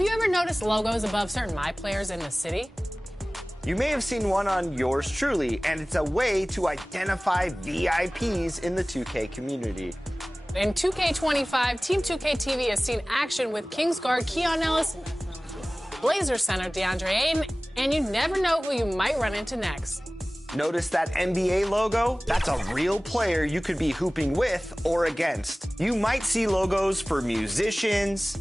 Have you ever noticed logos above certain My Players in the city? You may have seen one on yours truly, and it's a way to identify VIPs in the 2K community. In 2K25, Team 2K TV has seen action with Kingsguard Keon Ellis, Blazer center DeAndre Ayton, and you never know who you might run into next. Notice that NBA logo? That's a real player you could be hooping with or against. You might see logos for musicians.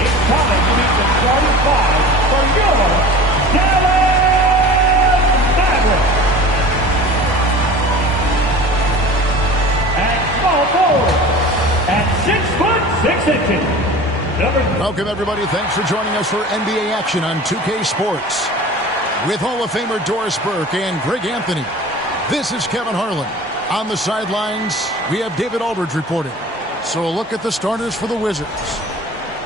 It's coming to meet the starting five for your Dallas Mavericks. And small forward at 6'6". Welcome, everybody. Thanks for joining us for NBA action on 2K Sports. With Hall of Famer Doris Burke and Greg Anthony, this is Kevin Harlan. On the sidelines, we have David Aldridge reporting. So a look at the starters for the Wizards.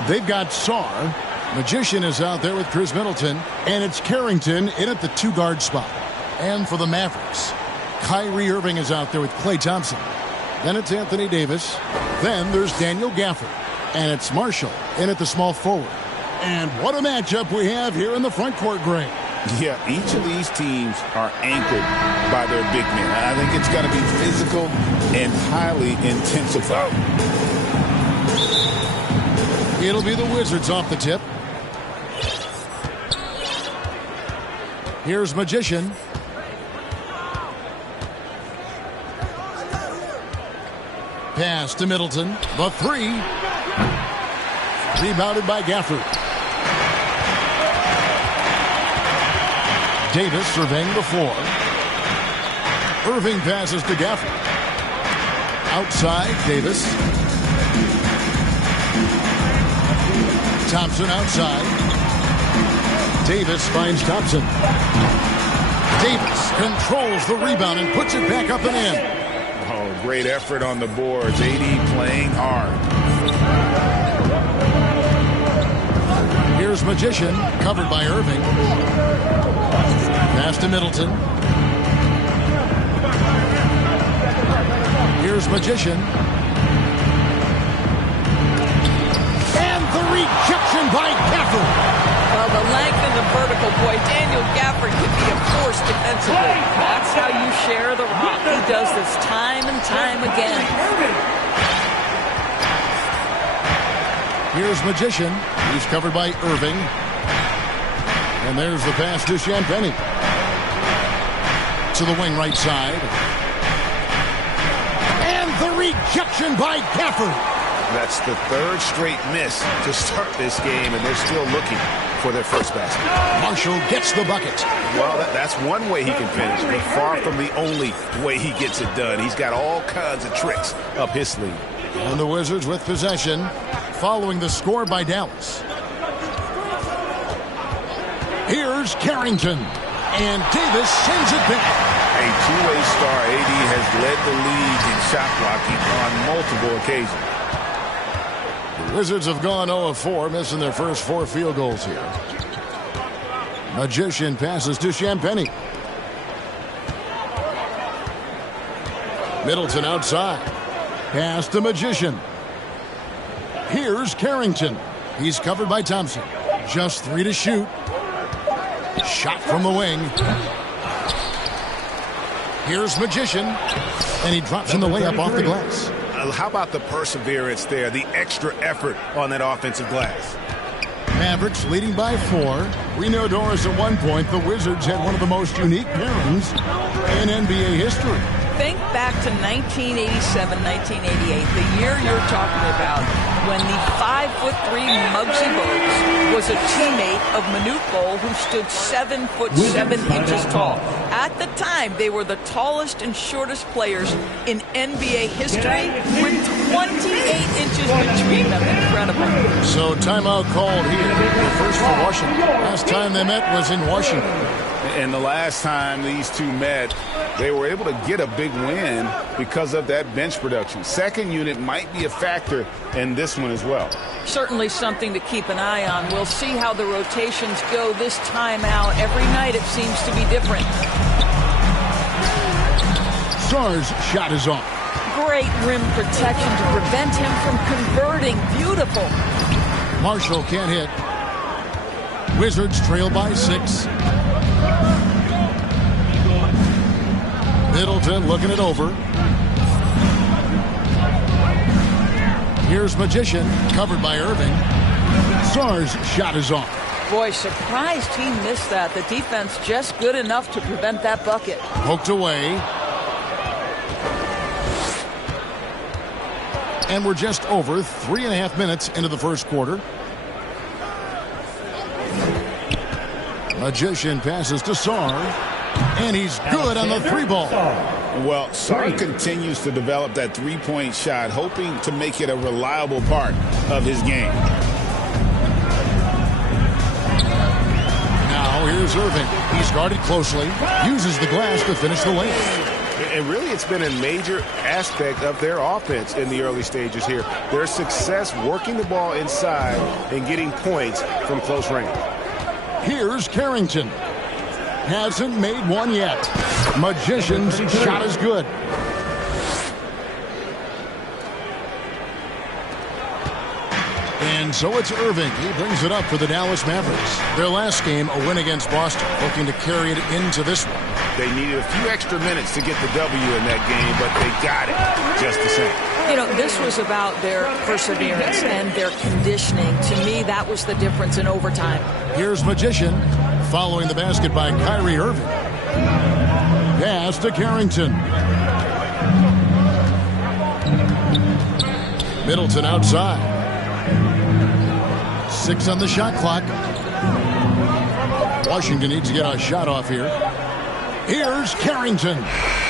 They've got Sarr. Magician is out there with Chris Middleton. And it's Carrington in at the two-guard spot. And for the Mavericks, Kyrie Irving is out there with Klay Thompson. Then it's Anthony Davis. Then there's Daniel Gafford. And it's Marshall in at the small forward. And what a matchup we have here in the front court, Greg. Yeah, each of these teams are anchored by their big men. I think it's going to be physical and highly intensified. It'll be the Wizards off the tip. Here's Magician. Pass to Middleton. The three. Rebounded by Gafford. Davis surveying the floor. Irving passes to Gafford. Outside, Davis. Thompson outside. Davis finds Thompson. Davis controls the rebound and puts it back up and in. Oh, great effort on the boards. AD playing hard. Here's Magician, covered by Irving. Pass to Middleton. Here's Magician. And the rejection by Gafford. Well, the length and the vertical, boy, Daniel Gafford could be a force defensively. That's how you share the rock. He does this time and time again. Here's Magician. He's covered by Irving. And there's the pass to Champagnie. To the wing right side. And the rejection by Gafford. That's the third straight miss to start this game, and they're still looking for their first basket. Marshall gets the bucket. Well, that's one way he can finish, but far from the only way he gets it done. He's got all kinds of tricks up his sleeve. And the Wizards with possession, following the score by Dallas. Here's Carrington. And Davis sends it back. A two-way star, AD has led the league in shot blocking on multiple occasions. The Wizards have gone 0 of 4, missing their first 4 field goals here. Magician passes to Champagnie. Middleton outside. Pass to Magician. Here's Carrington. He's covered by Thompson. Just 3 to shoot. Shot from the wing. Here's Magician. And he drops in the layup off the glass. How about the perseverance there, the extra effort on that offensive glass? Mavericks leading by 4. We know, Doris, at one point the Wizards had one of the most unique pairings in NBA history. Think back to 1987, 1988, the year you're talking about, when the 5'3" Muggsy Bogues was a teammate of Manute Bol, who stood 7'7" tall. At the time, they were the tallest and shortest players in NBA history, with 28 inches between them. Incredible. So timeout called here. The first for Washington. Last time they met was in Washington. And the last time these two met, they were able to get a big win because of that bench production. Second unit might be a factor in this one as well. Certainly something to keep an eye on. We'll see how the rotations go this time out. Every night it seems to be different. Sarr's shot is off. Great rim protection to prevent him from converting. Beautiful. Marshall can't hit. Wizards trail by 6. Middleton looking it over. Here's Magician, covered by Irving. Sarr's shot is off. Boy, surprised he missed that. The defense just good enough to prevent that bucket. Poked away. And we're just over 3.5 minutes into the first quarter. Magician passes to Sarr. And he's good on the 3-ball. Well, Sarr continues to develop that three-point shot, hoping to make it a reliable part of his game. Now here's Irving. He's guarded closely, uses the glass to finish the lane. And really, it's been a major aspect of their offense in the early stages here. Their success working the ball inside and getting points from close range. Here's Carrington. Hasn't made one yet. Magician's shot is good. And so it's Irving. He brings it up for the Dallas Mavericks. Their last game, a win against Boston, looking to carry it into this one. They needed a few extra minutes to get the W in that game, but they got it just the same. You know, this was about their perseverance and their conditioning. To me, that was the difference in overtime. Here's Magician, following the basket by Kyrie Irving. Pass to Carrington. Middleton outside. 6 on the shot clock. Washington needs to get a shot off here. Here's Carrington.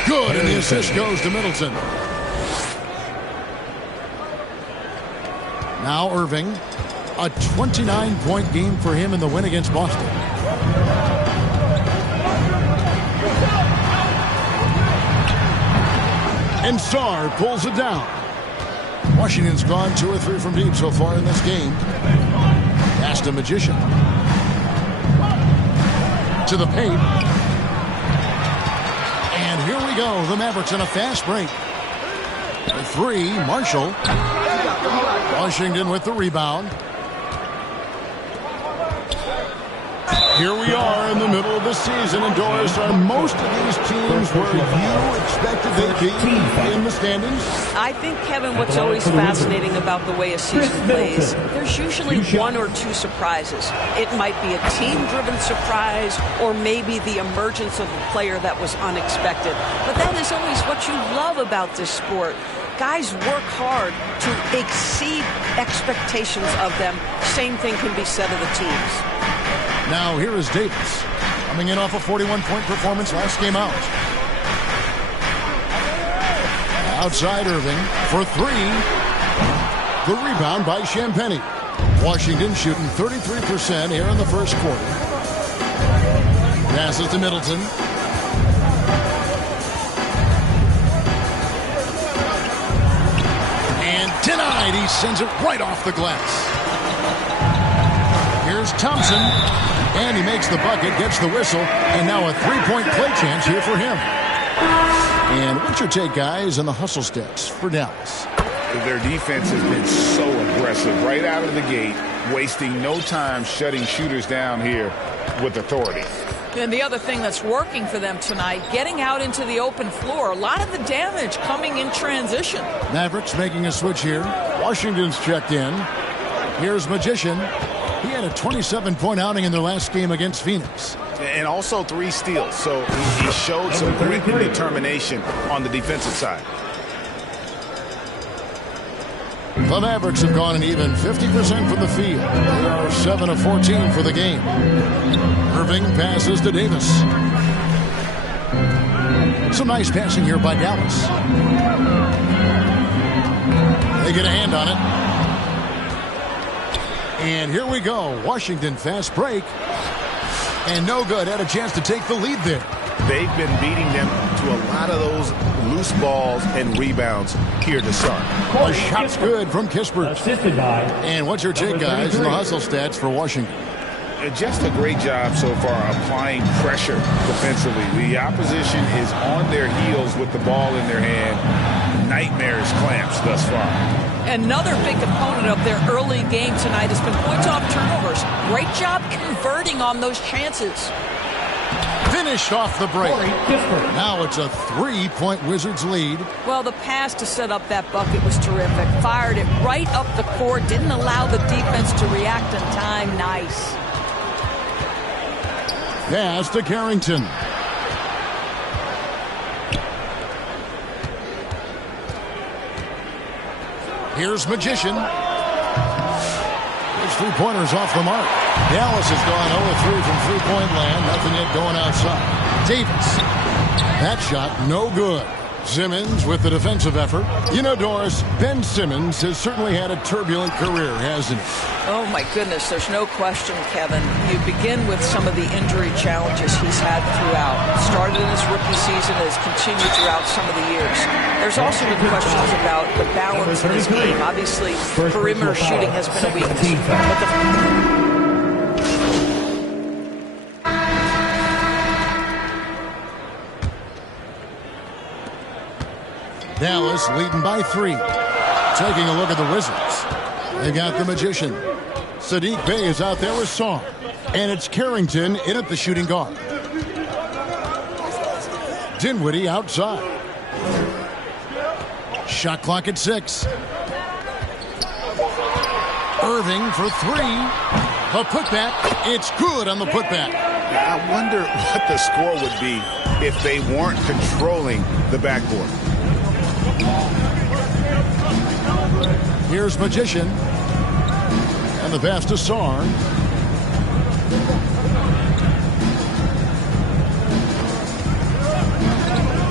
Good, and the assist goes to Middleton. Now Irving. A 29-point game for him in the win against Boston. And Sarr pulls it down. Washington's gone 2 or 3 from deep so far in this game. Pass to Magician. To the paint. And here we go. The Mavericks on a fast break. The 3, Marshall. Washington with the rebound. Here we are in the middle of the season, and Doris, are most of these teams where you expected they'd be in the standings? I think, Kevin, what's always fascinating about the way a season plays, there's usually 1 or 2 surprises. It might be a team-driven surprise, or maybe the emergence of a player that was unexpected. But that is always what you love about this sport. Guys work hard to exceed expectations of them. Same thing can be said of the teams. Now here is Davis, coming in off a 41-point performance last game out. Outside Irving for 3. The rebound by Champagnie. Washington shooting 33% here in the first quarter. Passes to Middleton. And denied. He sends it right off the glass. Here's Thompson. And he makes the bucket, gets the whistle, and now a 3-point play chance here for him. And what's your take, guys, on the hustle stats for Dallas? Their defense has been so aggressive right out of the gate, wasting no time shutting shooters down here with authority. And the other thing that's working for them tonight, getting out into the open floor. A lot of the damage coming in transition. Mavericks making a switch here. Washington's checked in. Here's Magician. He had a 27-point outing in their last game against Phoenix. And also 3 steals, so he showed some grit and determination on the defensive side. The Mavericks have gone an even 50% from the field. They are 7 of 14 for the game. Irving passes to Davis. Some nice passing here by Dallas. They get a hand on it. And here we go. Washington fast break. And no good. Had a chance to take the lead there. They've been beating them to a lot of those loose balls and rebounds here to start. A shot's good from Kispert. Assisted by. And what's your take, guys, in the hustle stats for Washington? just a great job so far applying pressure defensively. The opposition is on their heels with the ball in their hand. Nightmarish clamps thus far. Another big component of their early game tonight has been points off turnovers. Great job converting on those chances. Finished off the break. Now it's a 3-point Wizards lead. Well, the pass to set up that bucket was terrific. Fired it right up the court. Didn't allow the defense to react in time. Nice. Pass to Carrington. Here's Magician. His three-pointers off the mark. Dallas has gone 0-3 from three-point land. Nothing yet going outside. Davis. That shot, no good. Simmons with the defensive effort. You know, Doris, Ben Simmons has certainly had a turbulent career, hasn't he? Oh, my goodness. There's no question, Kevin. You begin with some of the injury challenges he's had throughout. Started in his rookie season and has continued throughout some of the years. There's also been questions about the balance in his game. Obviously, perimeter shooting has been a weakness. But Dallas leading by 3. Taking a look at the Wizards. They got the Magician. Sadiq Bey is out there with Song. And it's Carrington in at the shooting guard. Dinwiddie outside. Shot clock at 6. Irving for 3. A putback. It's good on the putback. I wonder what the score would be if they weren't controlling the backboard. Here's Magician. And the pass to Sarn.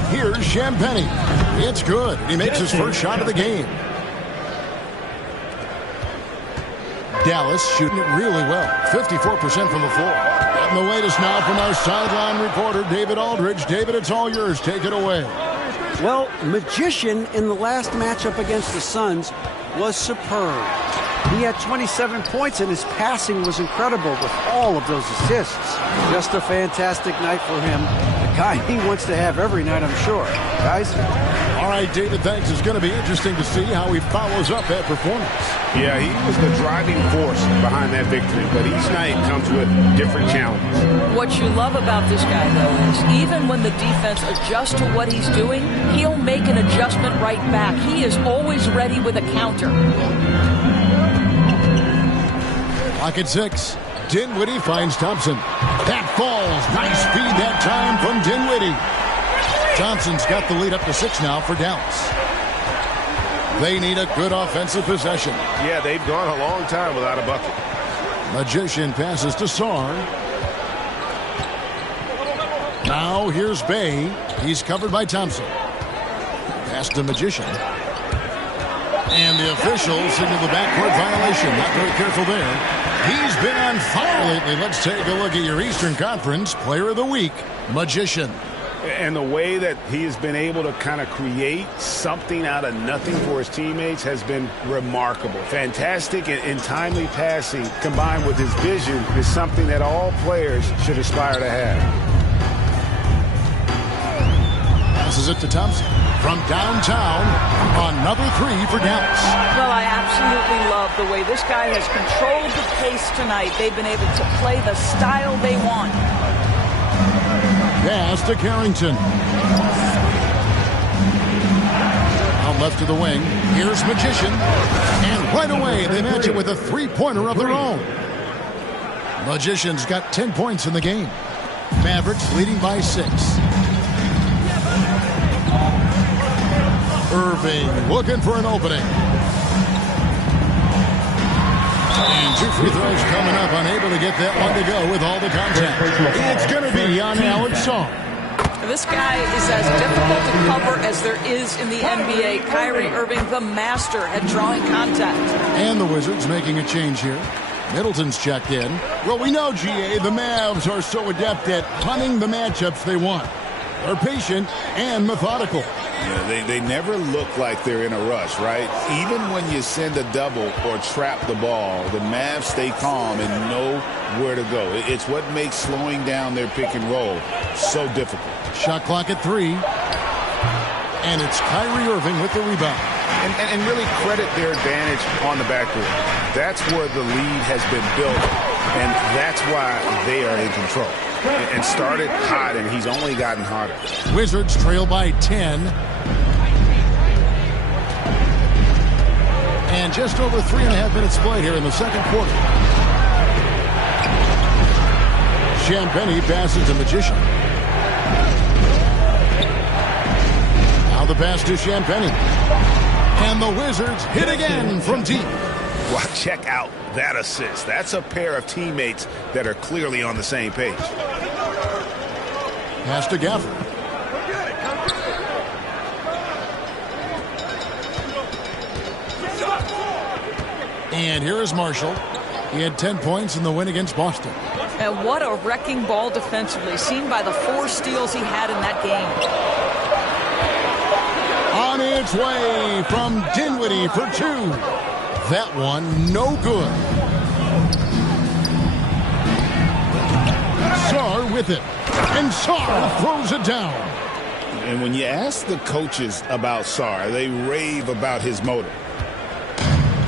Here's Champagny. It's good. He makes his first shot of the game. Dallas shooting it really well. 54% from the floor. And the latest now from our sideline reporter, David Aldridge. David, it's all yours. Take it away. Well, Magician in the last matchup against the Suns was superb. He had 27 points and his passing was incredible with all of those assists. Just a fantastic night for him. The guy he wants to have every night, I'm sure. Guys? All right, David, thanks. It's going to be interesting to see how he follows up that performance. Yeah, he was the driving force behind that victory, but each night comes with different challenges. What you love about this guy, though, is even when the defense adjusts to what he's doing, he'll make an adjustment right back. He is always ready with a counter. Clock at 6. Dinwiddie finds Thompson. That falls. Nice speed that time from Dinwiddie. Thompson's got the lead up to 6 now for Dallas. They need a good offensive possession. Yeah, they've gone a long time without a bucket. Magician passes to Sarn. Now here's Bey. He's covered by Thompson. Pass to Magician. And the officials signal the backcourt violation. Not very careful there. He's been on fire lately. Let's take a look at your Eastern Conference Player of the Week, Magician. And the way that he has been able to kind of create something out of nothing for his teammates has been remarkable. Fantastic and timely passing combined with his vision is something that all players should aspire to have. Passes it to Thompson. From downtown, another 3 for Dallas. Well, I absolutely love the way this guy has controlled the pace tonight. They've been able to play the style they want. Pass to Carrington. Out left to the wing. Here's Magician. And right away, they match it with a three-pointer of their own. Magician's got 10 points in the game. Mavericks leading by 6. Irving looking for an opening. And 2 free throws coming up, unable to get that one to go with all the contact. It's going to be on Alex Song. This guy is as difficult to cover as there is in the NBA. Kyrie Irving, the master at drawing contact. And the Wizards making a change here. Middleton's checked in. Well, we know, GA, the Mavs are so adept at punting the matchups they want. They're patient and methodical. Yeah, they never look like they're in a rush, right? Even when you send a double or trap the ball, the Mavs stay calm and know where to go. It's what makes slowing down their pick and roll so difficult. Shot clock at 3. And it's Kyrie Irving with the rebound. And really credit their advantage on the backcourt. That's where the lead has been built, and that's why they are in control. And started hot, and he's only gotten hotter. Wizards trail by 10. And just over 3.5 minutes played here in the second quarter. Champagny passes to Magician. Now the pass to Champagny. And the Wizards hit again from deep. Well, check out that assist. That's a pair of teammates that are clearly on the same page. Pass to Gafford. And here is Marshall. He had 10 points in the win against Boston. And what a wrecking ball defensively, seen by the 4 steals he had in that game. On its way from Dinwiddie for 2. That one no good. Sarr with it. And Sarr throws it down. And when you ask the coaches about Sarr, they rave about his motor.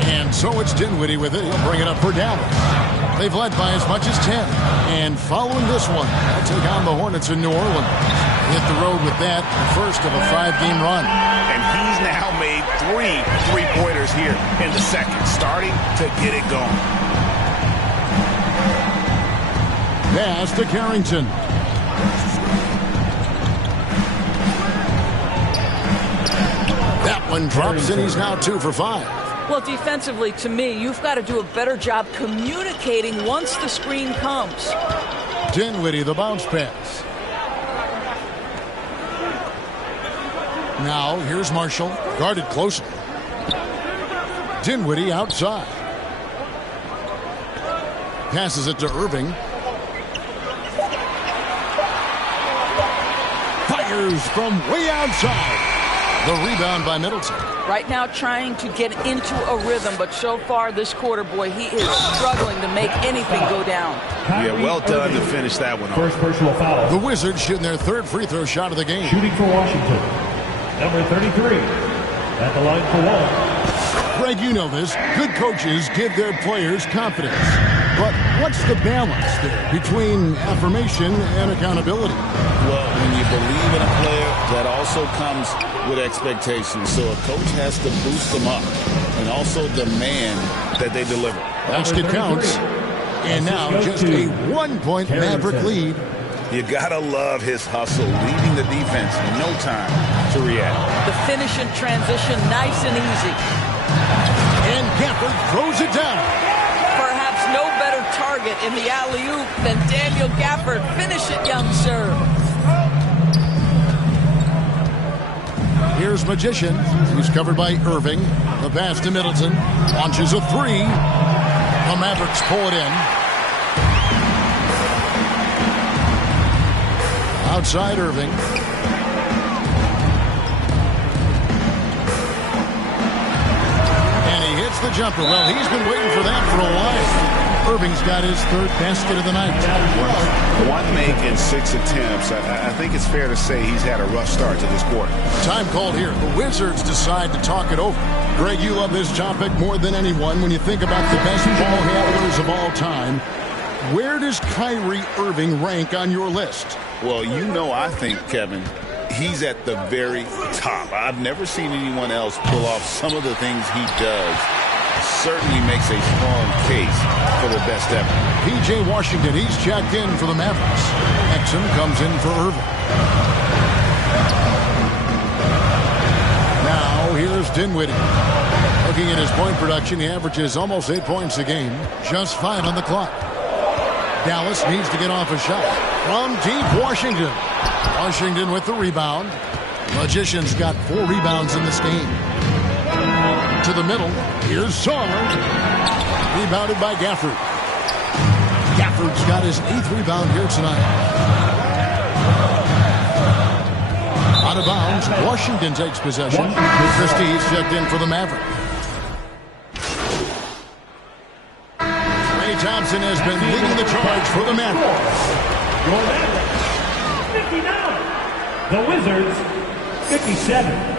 And so it's Dinwiddie with it. He'll bring it up for Dallas. They've led by as much as 10. And following this one, they'll take on the Hornets in New Orleans. Hit the road with that, the first of a 5-game run. And he's now made 3 3-pointers here in the second, starting to get it going. Pass to Carrington. That one drops, and he's now 2 for 5. Well, defensively, to me, you've got to do a better job communicating once the screen comes. Dinwiddie, the bounce pass. Now, here's Marshall, guarded closely. Dinwiddie outside. Passes it to Irving. Fires from way outside. The rebound by Middleton. Right now trying to get into a rhythm, but so far this quarter, boy, he is struggling to make anything go down. Yeah, well done to finish that one off. First personal foul. The Wizards shooting their 3rd free throw shot of the game. Shooting for Washington. Number 33. At the line for one. Greg, you know this. Good coaches give their players confidence. But what's the balance there between affirmation and accountability? Well, when you believe in a player, that also comes with expectations. So a coach has to boost them up and also demand that they deliver. Basket counts. And now just a 1-point Maverick lead. You gotta love his hustle, leading the defense, no time to react. The finish in transition, nice and easy. And Gafford throws it down. Perhaps no better target in the alley-oop than Daniel Gafford. Finish it, young sir. Here's Magician. He's covered by Irving. The pass to Middleton. Launches a 3. The Mavericks pull it in. Outside Irving. And he hits the jumper. Well, he's been waiting for that for a while. Irving's got his 3rd basket of the night. One make in 6 attempts. I think it's fair to say he's had a rough start to this quarter. Time called here. The Wizards decide to talk it over. Greg, you love this topic more than anyone. When you think about the best ball handlers of all time, where does Kyrie Irving rank on your list? Well, you know, I think, Kevin, he's at the very top. I've never seen anyone else pull off some of the things he does. Certainly makes a strong case for the best ever. P.J. Washington, he's checked in for the Mavericks. Exum comes in for Irving. Now, here's Dinwiddie. Looking at his point production, he averages almost 8 points a game. Just 5 on the clock. Dallas needs to get off a shot. From deep, Washington. Washington with the rebound. Magician's got 4 rebounds in this game. To the middle, here's Sarr. Rebounded by Gafford. Gafford's got his 8th rebound here tonight. bounds. Washington takes possession. Christie's checked in for the Maverick. Ray Thompson has been leading the charge for the Mavericks. Your Mavericks, 59. The Wizards, 57.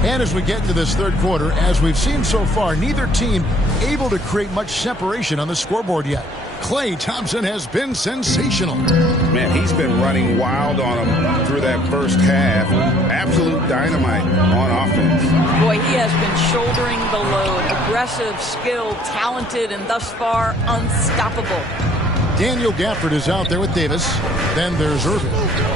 And as we get into this third quarter, as we've seen so far, neither team able to create much separation on the scoreboard yet. Klay Thompson has been sensational. Man, he's been running wild on him through that first half. Absolute dynamite on offense. Boy, he has been shouldering the load. Aggressive, skilled, talented, and thus far unstoppable. Daniel Gafford is out there with Davis. Then there's Irving.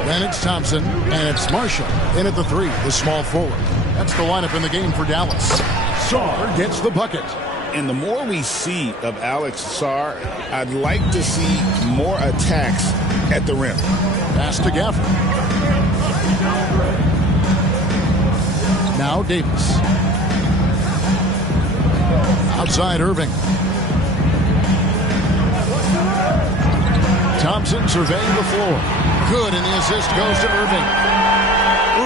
Then it's Thompson. And it's Marshall in at the 3, the small forward. That's the lineup in the game for Dallas. Sarr gets the bucket. And the more we see of Alex Sarr, I'd like to see more attacks at the rim. Pass to Gafford. Now Davis. Outside Irving. Thompson surveying the floor. Good, and the assist goes to Irving.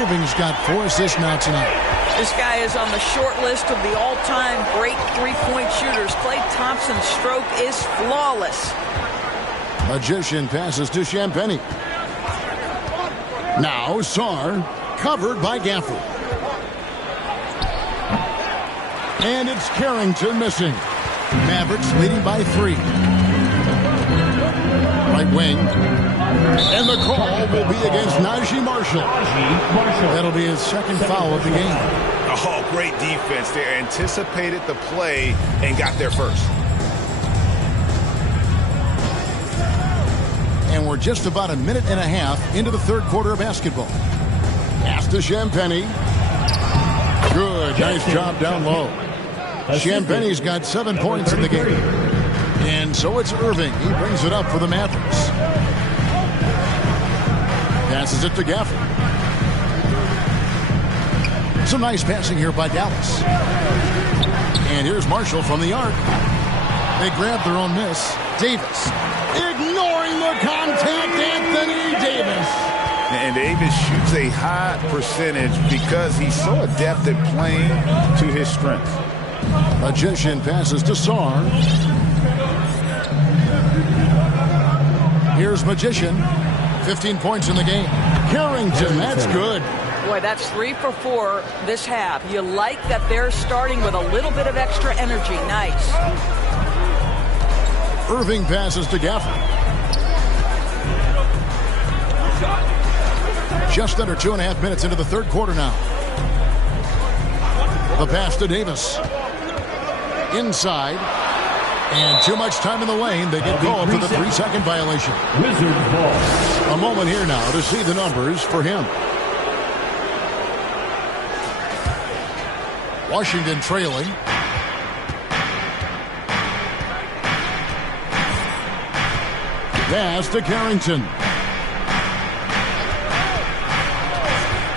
Irving's got 4 assists now tonight. This guy is on the short list of the all-time great three-point shooters. Klay Thompson's stroke is flawless. Magician passes to Champagnie. Now Sarr, covered by Gafford. And it's Carrington missing. Mavericks leading by 3. Right wing. And the call will be against Najee Marshall. That'll be his second foul of the game. Oh, great defense there. Anticipated the play and got there first. And we're just about a minute and a half into the third quarter of basketball. Pass to Champagnie. Good. Nice job down low. Champagnie's got 7 points in the game. And so it's Irving. He brings it up for the Mavericks. Passes it to Gafford. Some nice passing here by Dallas. And here's Marshall from the arc. They grab their own miss. Davis. Ignoring the contact, Anthony Davis. And Davis shoots a high percentage because he's so adept at playing to his strength. Magician passes to Sarr. Here's Magician. 15 points in the game. Carrington, that's good. Boy, that's 3 for 4 this half. You like that they're starting with a little bit of extra energy. Nice. Irving passes to Gafford. Just under 2.5 minutes into the third quarter now. The pass to Davis. Inside. And too much time in the lane. They get called for the 3-second violation. Wizards ball. A moment here now to see the numbers for him. Washington trailing. Pass to Carrington.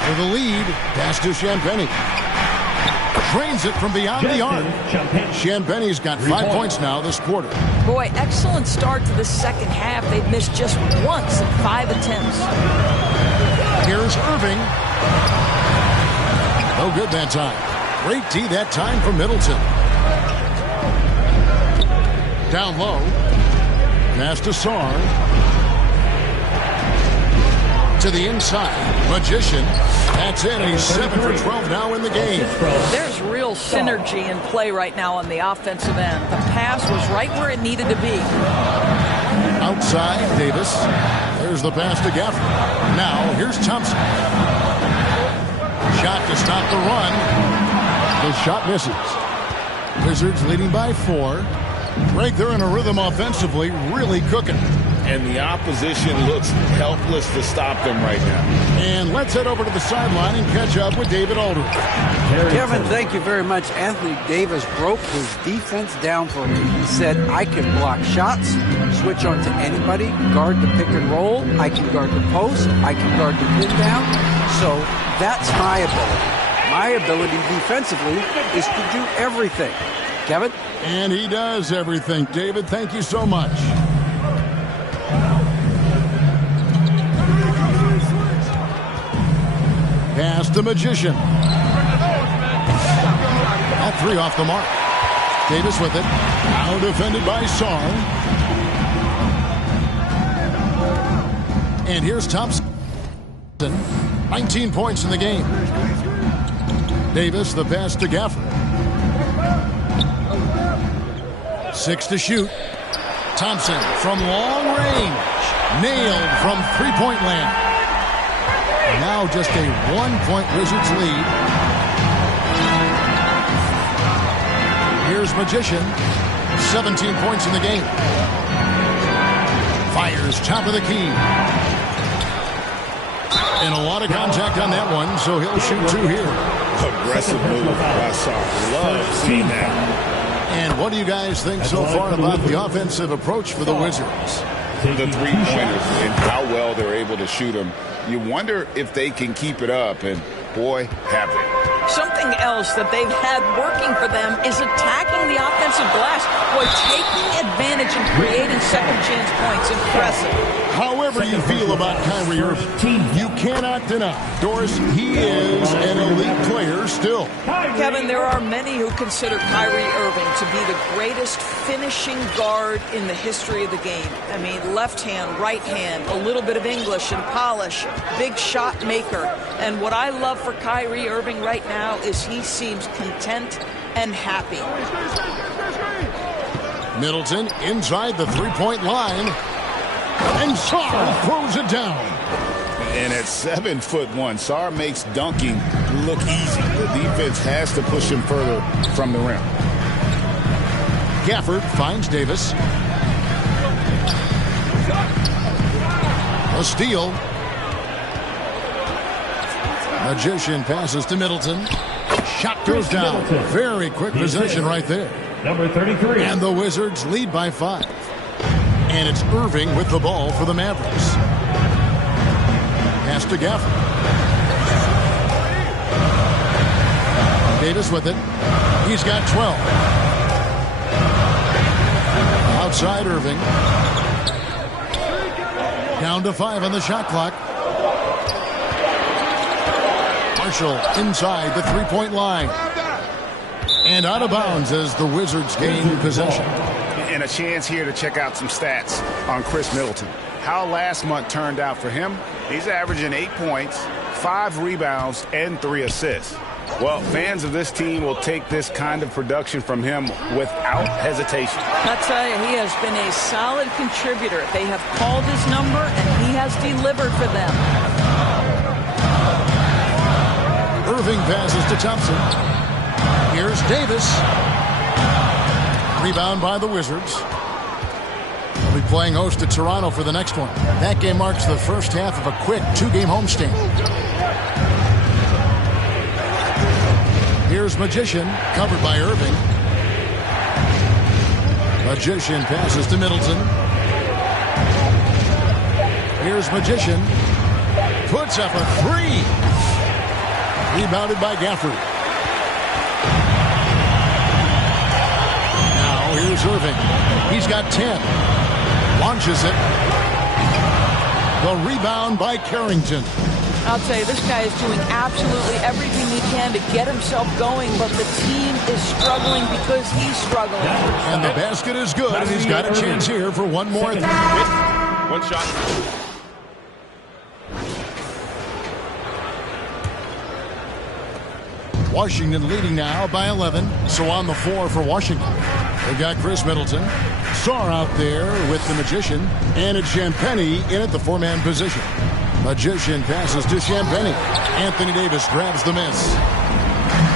For the lead, pass to Champagnie. Drains it from beyond the arc. Champagnie's got 5 points now this quarter. Boy, excellent start to the second half. They've missed just once in 5 attempts. Here's Irving. No good that time. Great D that time from Middleton. Down low. Pass to Sarr. To the inside. Magician. That's it. He's 7 for 12 now in the game. There's real synergy in play right now on the offensive end. The pass was right where it needed to be. Outside, Davis. There's the pass to Gafford. Now, here's Thompson. Shot to stop the run. The shot misses. Wizards leading by 4. Right there in a rhythm offensively, really cooking. And the opposition looks helpless to stop them right now. And let's head over to the sideline and catch up with David Aldridge. Kevin, thank you very much. Anthony Davis broke his defense down for me. He said, I can block shots, switch on to anybody, guard the pick and roll, I can guard the post, I can guard the pin down. So that's my ability. My ability defensively is to do everything. Kevin? And he does everything. David, thank you so much. Pass the Magician. All three off the mark. Davis with it. Now defended by Sarr. And here's Thompson. 19 points in the game. Davis, the pass to Gafford. 6 to shoot. Thompson from long range. Nailed from three-point land. Now just a 1-point Wizards lead. Here's Magician. 17 points in the game. Fires top of the key. And a lot of contact on that one, so he'll shoot 2 here. Aggressive move by Sarr. Love seeing that. And what do you guys think so far about the offensive approach for the Wizards? The three-pointers and how well they're able to shoot them. You wonder if they can keep it up, and boy, have they. Something else that they've had working for them is attacking the offensive glass. Boy, taking advantage and creating second-chance points. Impressive. However you feel about Kyrie Irving, you cannot deny, Doris, he is an elite player still. Kevin, there are many who consider Kyrie Irving to be the greatest finishing guard in the history of the game. I mean, left hand, right hand, a little bit of English and polish, big shot maker. And what I love for Kyrie Irving right now is he seems content and happy. Middleton inside the three-point line. And Sarr throws it down. And at 7'1", Sarr makes dunking look easy. The defense has to push him further from the rim. Gafford finds Davis. A steal. Magician passes to Middleton. Shot goes down. Very quick possession right there. Number 33. And the Wizards lead by 5. And it's Irving with the ball for the Mavericks. Pass to Gafford. Davis with it. He's got 12. Outside Irving. Down to 5 on the shot clock. Marshall inside the three-point line. And out of bounds as the Wizards gain possession. And a chance here to check out some stats on Chris Middleton. How last month turned out for him? He's averaging 8 points, 5 rebounds, and 3 assists. Well, fans of this team will take this kind of production from him without hesitation. I tell you, he has been a solid contributor. They have called his number, and he has delivered for them. Irving passes to Thompson. Here's Davis. Rebound by the Wizards. They'll be playing host to Toronto for the next one. That game marks the first half of a quick 2-game homestand. Here's Magician, covered by Irving. Magician passes to Middleton. Here's Magician. Puts up a 3. Rebounded by Gafford. Now here's Irving. He's got 10. Launches it. The rebound by Carrington. I'll tell you, this guy is doing absolutely everything he can to get himself going, but the team is struggling because he's struggling. And the basket is good, and he's got a chance here for one more. One shot. Washington leading now by 11. So on the floor for Washington. They've got Chris Middleton. Sarr out there with the Magician. And it's Champagnie in at the 4-man position. Magician passes to Champagnie. Anthony Davis grabs the miss.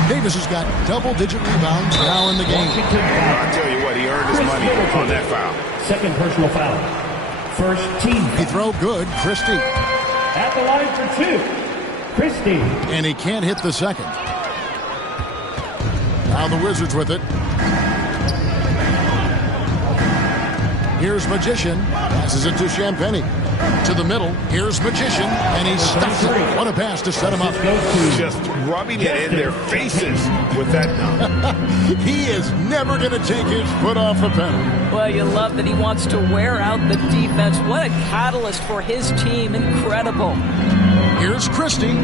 Davis has got double-digit rebounds now in the game. I'll tell you what, he earned his money on that foul. Second personal foul. First team. He throw good, Christie. At the line for 2, Christie. And he can't hit the second. Now the Wizards with it. Here's Magician. Passes it to Champagnie. To the middle, here's Magician, and he stuffs it. What a pass to set him up. Just rubbing it in their faces with that dunk. He is never going to take his foot off the pedal. Well, you love that he wants to wear out the defense. What a catalyst for his team. Incredible. Here's Christie.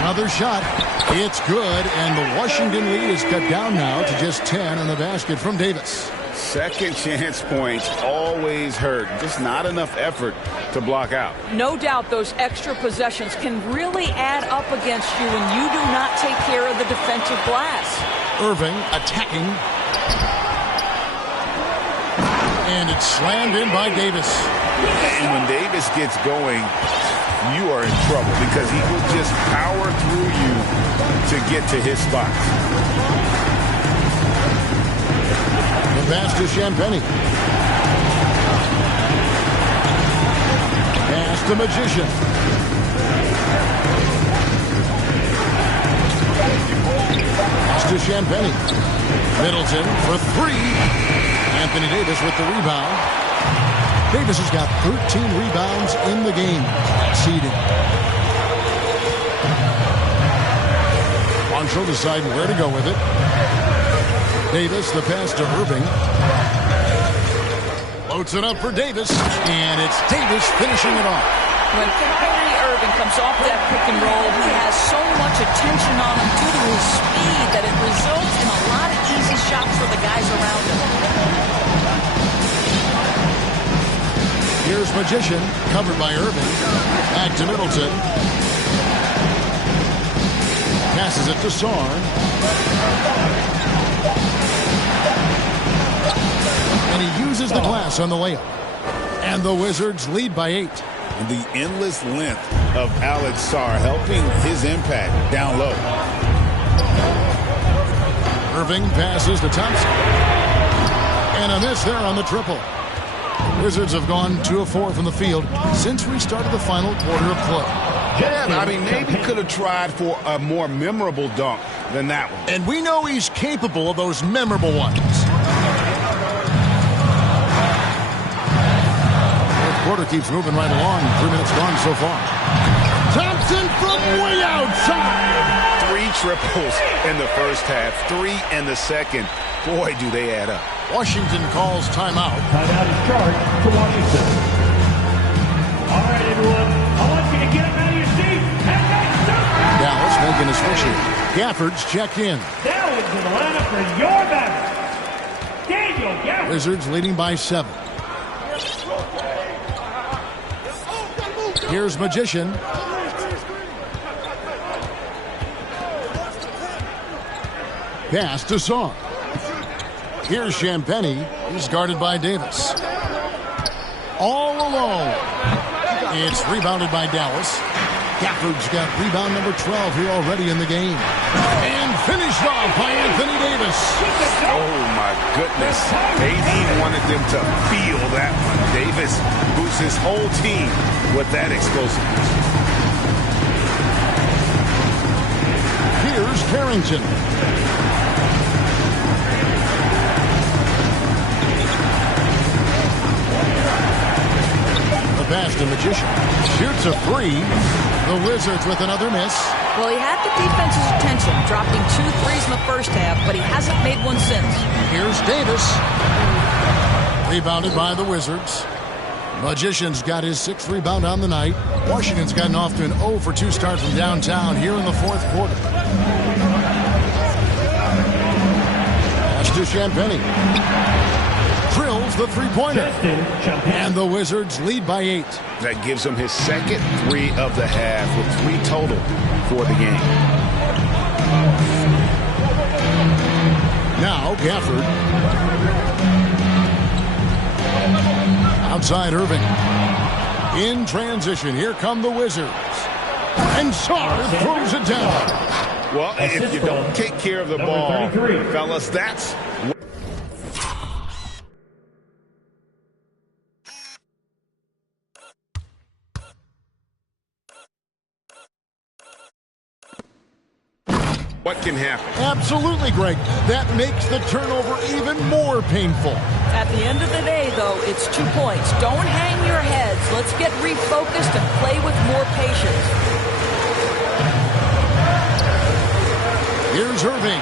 Another shot. It's good, and the Washington lead is cut down now to just 10 on the basket from Davis. Second chance points always hurt. Just not enough effort to block out. No doubt those extra possessions can really add up against you when you do not take care of the defensive glass. Irving attacking. And it's slammed in by Davis. And when Davis gets going, you are in trouble because he will just power through you to get to his spots. The pass to Champagny. Pass to Magician. Pass to Champagny. Middleton for three. Anthony Davis with the rebound. Davis has got 13 rebounds in the game. Seeding. Marshall deciding where to go with it. Davis, the pass to Irving. Floats it up for Davis, and it's Davis finishing it off. When Kyrie Irving comes off that pick and roll, he has so much attention on him due to his speed that it results in a lot of easy shots for the guys around him. Here's Magician, covered by Irving. Back to Middleton. Passes it to Sarn. And he uses the glass on the layup. And the Wizards lead by 8. The endless length of Alex Sarr helping his impact down low. Irving passes to Thompson. And a miss there on the triple. Wizards have gone 2 of 4 from the field since we started the final quarter of play. Yeah, I mean, maybe could have tried for a more memorable dunk than that one. And we know he's capable of those memorable ones. Fourth quarter keeps moving right along. 3 minutes gone so far. Thompson from way outside. 3 triples in the first half, 3 in the second. Boy, do they add up. Washington calls timeout. Timeout is charged to Washington. All right, everyone. I want you to get up out of your seat and make something. Dallas making a switch here. Gafford's checked in. Dallas in the lineup for your Mavericks. Daniel Gafford. Wizards leading by 7. Here's Magician. Pass to Sarr. Here's Champagny. He's guarded by Davis. All alone. It's rebounded by Dallas. Gafford's got rebound number 12 here already in the game. And finished off by Anthony Davis. Oh, my goodness. AD wanted them to feel that one. Davis boosts his whole team with that explosiveness. Here's Carrington. Pass to Magician. Shoots a 3. The Wizards with another miss. Well, he had the defense's attention, dropping 2 threes in the first half, but he hasn't made one since. Here's Davis. Rebounded by the Wizards. Magician's got his 6th rebound on the night. Washington's gotten off to an 0 for 2 start from downtown here in the 4th quarter. Pass to Champagny. Drills the three-pointer. And the Wizards lead by 8. That gives him his second 3 of the half with 3 total for the game. Now Gafford. Outside Irving. In transition, here come the Wizards. And Sarr throws it down. Well, if you don't take care of the ball, fellas, that's... What can happen? Absolutely, Greg. That makes the turnover even more painful. At the end of the day, though, it's 2 points. Don't hang your heads. Let's get refocused and play with more patience. Here's Irving.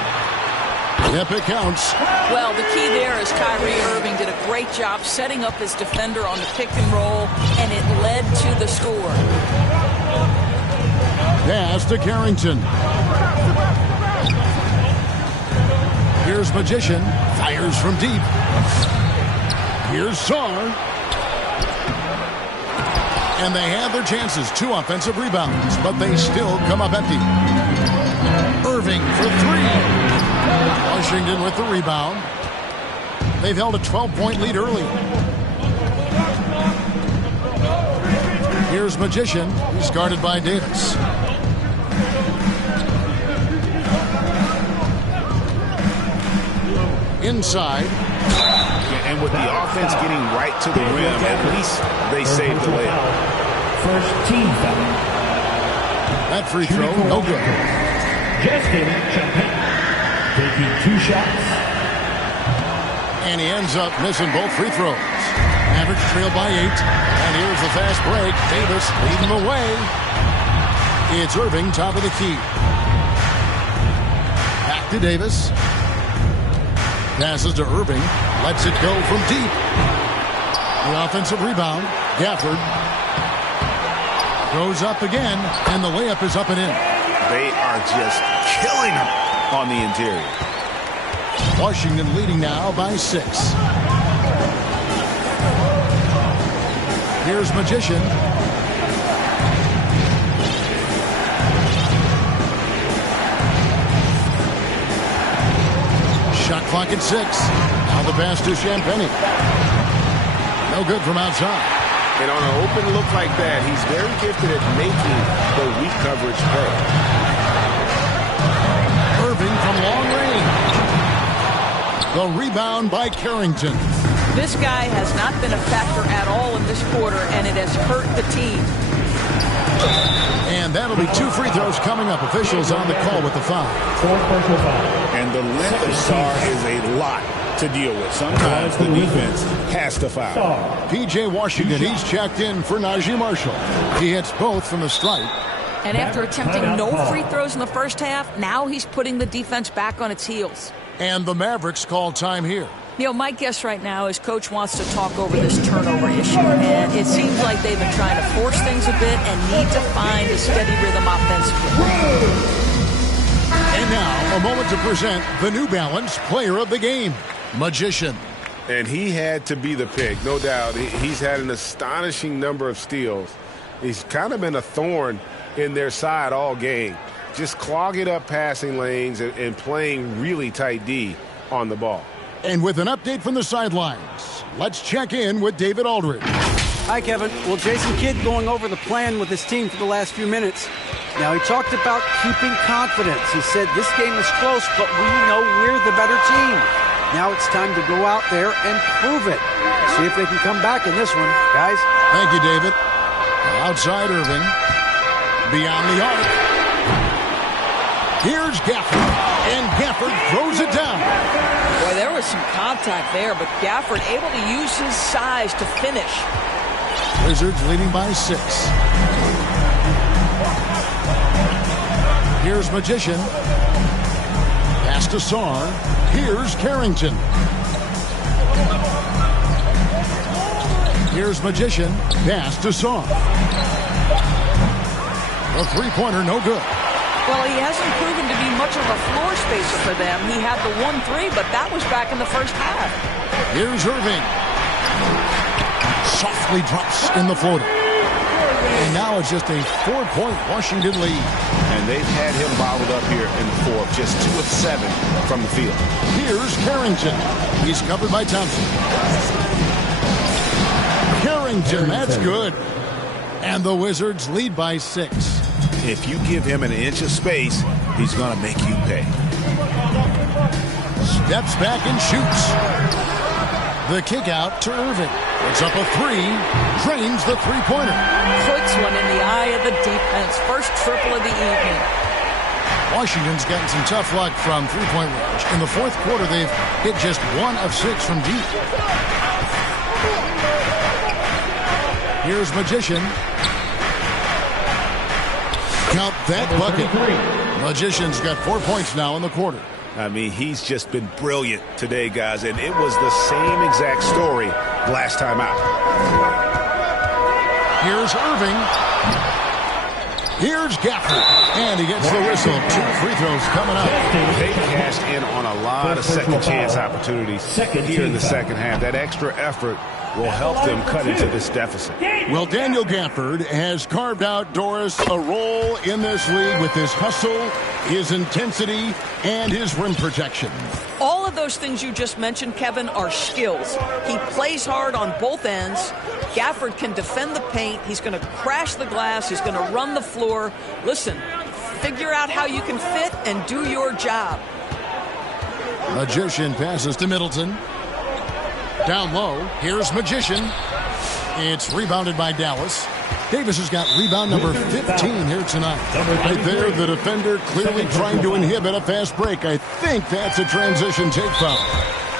Yep, it counts. Well, the key there is Kyrie Irving did a great job setting up his defender on the pick and roll, and it led to the score. Pass to Carrington. Here's Magician. Fires from deep. Here's Sarr. And they have their chances. 2 offensive rebounds, but they still come up empty. Irving for 3. Washington with the rebound. They've held a 12-point lead early. Here's Magician. He's guarded by Davis. Inside. And with the offense getting right to the rim, at least they saved the layup. First team foul. That free throw, no good. Justin Champagne taking 2 shots. And he ends up missing both free throws. Average trail by 8. And here's the fast break. Davis leading the way. It's Irving, top of the key. Back to Davis. Passes to Irving. Lets it go from deep. The offensive rebound. Gafford goes up again. And the layup is up and in. They are just killing him on the interior. Washington leading now by 6. Here's Magician. Shot clock at 6. Now the pass to Champagne. No good from outside. And on an open look like that, he's very gifted at making the weak coverage play. Irving from long range. The rebound by Carrington. This guy has not been a factor at all in this quarter, and it has hurt the team. And that'll be 2 free throws coming up. Officials on the call with the foul. And the length of Sarr is a lot to deal with. Sometimes the defense has to foul. P.J. Washington, he's checked in for Najee Marshall. He hits both from the stripe. And after attempting no free throws in the first half, now he's putting the defense back on its heels. And the Mavericks call time here. You know, my guess right now is Coach wants to talk over this turnover issue. And it seems like they've been trying to force things a bit and need to find a steady rhythm offensively. And now, a moment to present the New Balance Player of the Game, Magician. And he had to be the pick, no doubt. He's had an astonishing number of steals. He's kind of been a thorn in their side all game. Just clogging up passing lanes and playing really tight D on the ball. And with an update from the sidelines, let's check in with David Aldridge. Hi, Kevin. Well, Jason Kidd going over the plan with his team for the last few minutes. Now, he talked about keeping confidence. He said this game is close, but we know we're the better team. Now it's time to go out there and prove it. See if they can come back in this one, guys. Thank you, David. Outside Irving. Beyond the arc. Here's Gafford. And Gafford throws it down. Boy, there was some contact there, but Gafford able to use his size to finish. Wizards leading by 6. Here's Magician. Pass to Sarr. Here's Carrington. Here's Magician. Pass to Sarr. A three-pointer, no good. Well, he hasn't proven to be much of a floor spacer for them. He had the 1-3, but that was back in the first half. Here's Irving. Softly drops in the floater. And now it's just a 4-point Washington lead. And they've had him bottled up here in the fourth, just 2 of 7 from the field. Here's Carrington. He's covered by Thompson. Carrington, that's good. And the Wizards lead by 6. If you give him an inch of space, he's going to make you pay. Steps back and shoots. The kick out to Irving. It's up a 3. Drains the three-pointer. Puts one in the eye of the defense. First triple of the evening. Washington's gotten some tough luck from three-point range. In the fourth quarter, they've hit just 1 of 6 from deep. Here's Magician. Count that bucket. Magician's got 4 points now in the quarter. I mean, he's just been brilliant today, guys, and it was the same exact story last time out. Here's Irving. Here's Gafford. And he gets the whistle. 2 free throws coming up. They cashed in on a lot of second chance opportunities here in the second half. That extra effort will help them cut into this deficit. Well, Daniel Gafford has carved out, Doris, a role in this league with his hustle, his intensity, and his rim protection. All of those things you just mentioned, Kevin, are skills. He plays hard on both ends. Gafford can defend the paint. He's going to crash the glass. He's going to run the floor. Listen, figure out how you can fit and do your job. Magician passes to Middleton. Down low, here's Magician. It's rebounded by Dallas. Davis has got rebound number 15 here tonight. Right there, the defender clearly trying to inhibit a fast break. I think that's a transition take foul.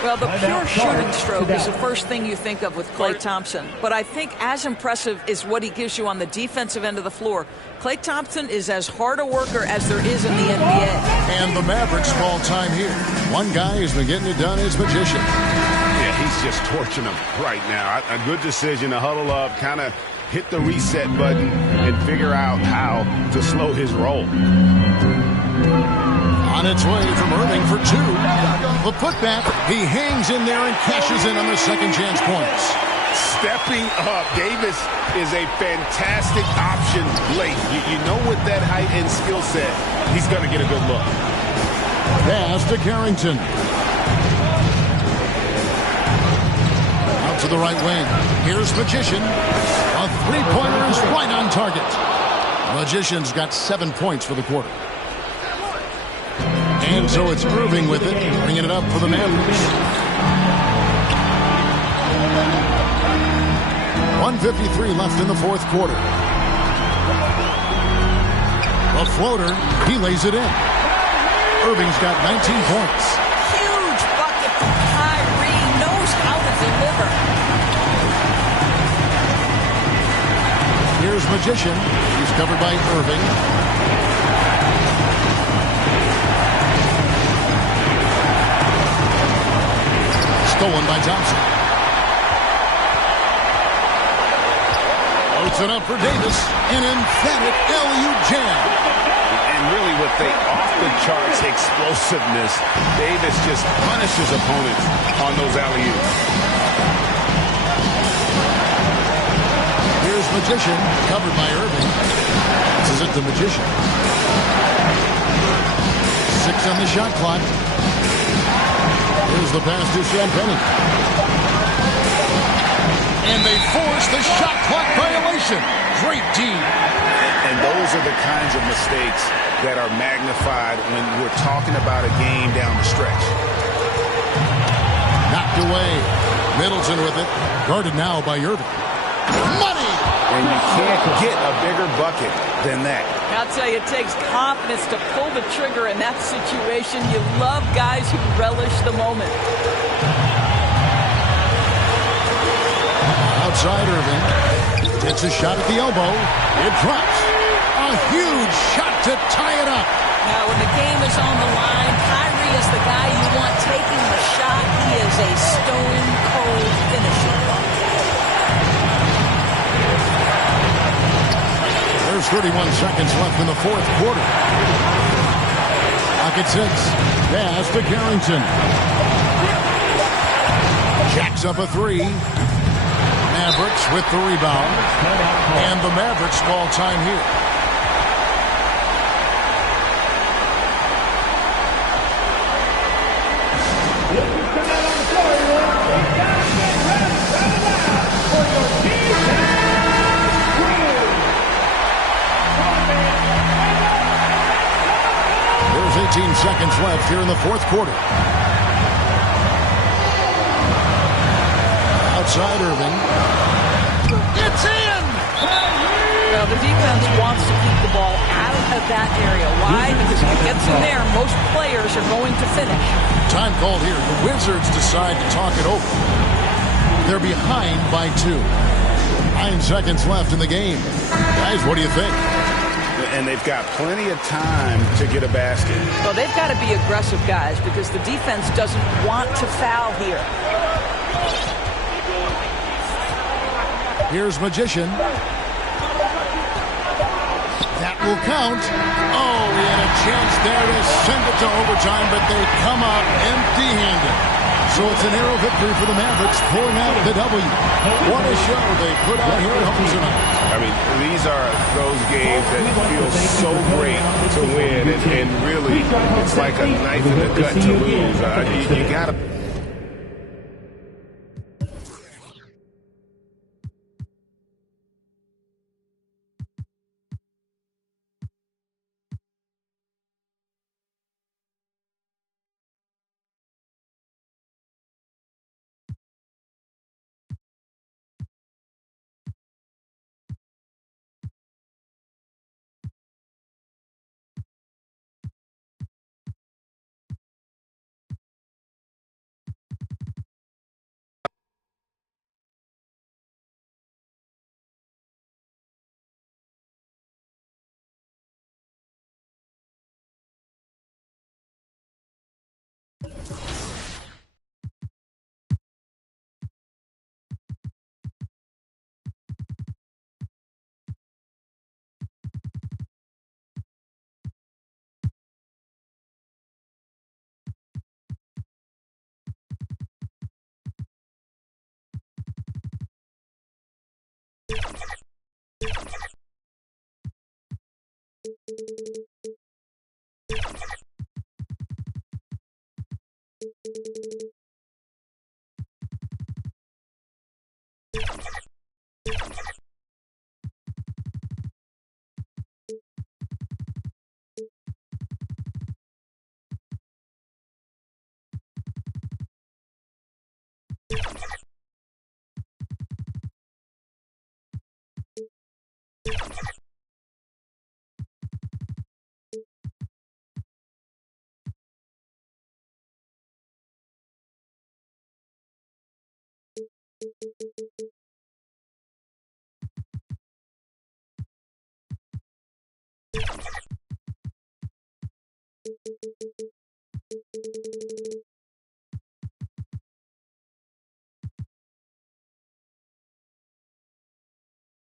Well, the pure shooting stroke is the first thing you think of with Klay Thompson. But I think as impressive is what he gives you on the defensive end of the floor. Klay Thompson is as hard a worker as there is in the NBA. And the Mavericks fall time here. One guy who's been getting it done is Magician. Yeah, he's just torching them right now. A good decision to huddle up, kind of hit the reset button, and figure out how to slow his roll. On its way from Irving for 2. The putback, he hangs in there and cashes in on the second chance points. Stepping up, Davis is a fantastic option late. You know, with that height and skill set, he's going to get a good look. Pass to Carrington. Out to the right wing. Here's Magician. A three-pointer is right on target. Magician's got 7 points for the quarter. And so it's Irving with it, bringing it up for the Mavericks. 1:53 left in the fourth quarter. A floater, he lays it in. Irving's got 19 points. Huge bucket from Kyrie, knows how to deliver. Here's Magician. He's covered by Irving. Stolen by Thompson. Loads it up for Davis. An emphatic LU jam. And really with the off-the-charts explosiveness, Davis just punishes opponents on those alley-oops. Here's Magician, covered by Irving. This is it to Magician. 6 on the shot clock. Here's the pass to Champagny. And they force the shot clock violation. Great D. And those are the kinds of mistakes that are magnified when we're talking about a game down the stretch. Knocked away. Middleton with it. Guarded now by Irving. Money! And you can't get a bigger bucket than that. I'll tell you, it takes confidence to pull the trigger in that situation. You love guys who relish the moment. Outside Irving. Takes a shot at the elbow. It drops. A huge shot to tie it up. Now, when the game is on the line, Kyrie is the guy you want taking the shot. He is a stone-cold finisher. There's 31 seconds left in the fourth quarter. Clock at 6. Pass to Carrington. Jacks up a 3. Mavericks with the rebound. And the Mavericks ball time here. There's 18 seconds left here in the fourth quarter. Outside Irving. It's in! Well, the defense wants to keep the ball out of of that area. Why? Because if it gets in there, most players are going to finish. Time called here. The Wizards decide to talk it over. They're behind by 2. 9 seconds left in the game. Guys, what do you think? And they've got plenty of time to get a basket. Well, they've got to be aggressive, guys, because the defense doesn't want to foul here. Here's Magician. That will count. Oh, we had a chance there to send it to overtime, but they come out empty-handed. So it's a narrow victory for the Mavericks, pulling out the W. What a show they put out here at home tonight. I mean, these are those games that feel so great to win, and really, it's like a knife in the gut to lose. You got to...